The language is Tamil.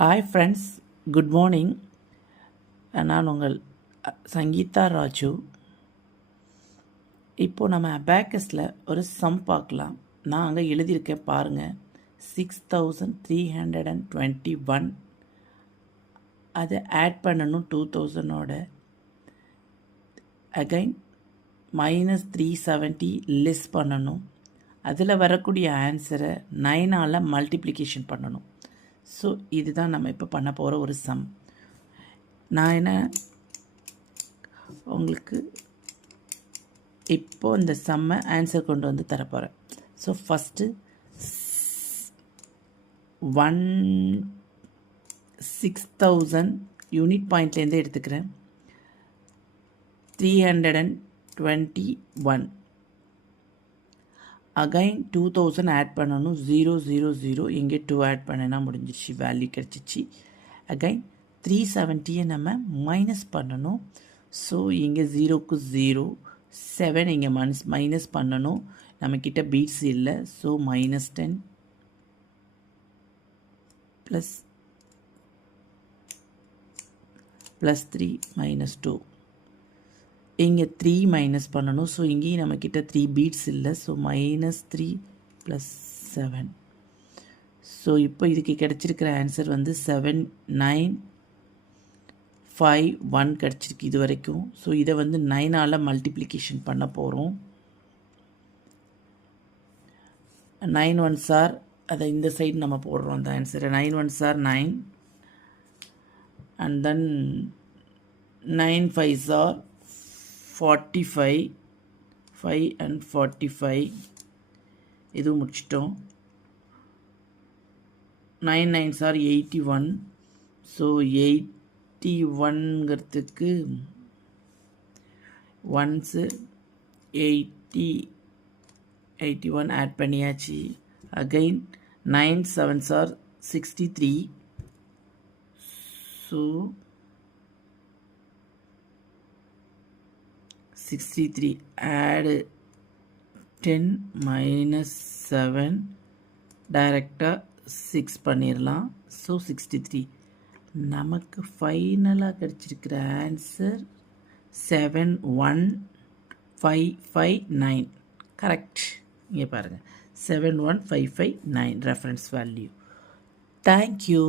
Hi friends, good morning. நான் உங்கள் சங்கீதா ராஜு. இப்போது நம்ம அபேக்கஸில் ஒரு சம் பார்க்கலாம். நான் அங்கே எழுதியிருக்கேன் பாருங்கள். 6321 அதை ஆட் பண்ணணும் 2000ஓட. அகைன் -370 லெஸ் பண்ணணும். அதில் வரக்கூடிய ஆன்சரை 9ஆல் மல்டிப்ளிகேஷன் பண்ணணும். ஸோ இதுதான் நம்ம இப்போ பண்ண போகிற ஒரு சம். நான் என்ன உங்களுக்கு இப்போது இந்த சம்மை ஆன்சர் கொண்டு வந்து தரப்போகிறேன். ஸோ ஃபஸ்ட்டு 6000 யூனிட் பாயிண்ட்லேருந்து எடுத்துக்கிறேன். 321 அகைன் 2000 ஆட் பண்ணணும். 000 இங்கே 2 ஆட் பண்ணினா முடிஞ்சிச்சு, வேல்யூ கிடச்சிச்சு. அகைன் 370 நம்ம மைனஸ் பண்ணணும். ஸோ இங்கே 0க்கு 0, 7 இங்கே மைனஸ் பண்ணணும். நம்மக்கிட்ட பீட்ஸ் இல்லை. So -10 plus 3 -2. இங்கே 3 மைனஸ் பண்ணணும். ஸோ இங்கேயும் நம்மக்கிட்ட 3 பீட்ஸ் இல்லை. ஸோ -3 + 7. ஸோ இப்போ இதுக்கு கிடச்சிருக்கிற ஆன்சர் வந்து 7951 கிடச்சிருக்கு இது வரைக்கும். ஸோ இதை வந்து 9ஆல் மல்டிப்ளிகேஷன் பண்ண போகிறோம். 9 1s are, அதை இந்த சைடு நம்ம போடுறோம் அந்த ஆன்சரை. 9 1s are 9 and then 9 5s are 45, 5 and 45 இதுவும் முடிச்சிட்டோம். 9 9s are 81. ஸோ 81ங்கிறதுக்கு 1s 81 ஆட் பண்ணியாச்சு. Again 9 7s are 63. So 63 add 10 minus 7 டைரெக்டாக 6 பண்ணிடலாம். ஸோ 63. நமக்கு ஃபைனலாக கிடச்சிருக்கிற ஆன்சர் 71559. கரெக்ட். இங்கே பாருங்கள், 71559 ரெஃபரன்ஸ் வேல்யூ. தேங்க்யூ.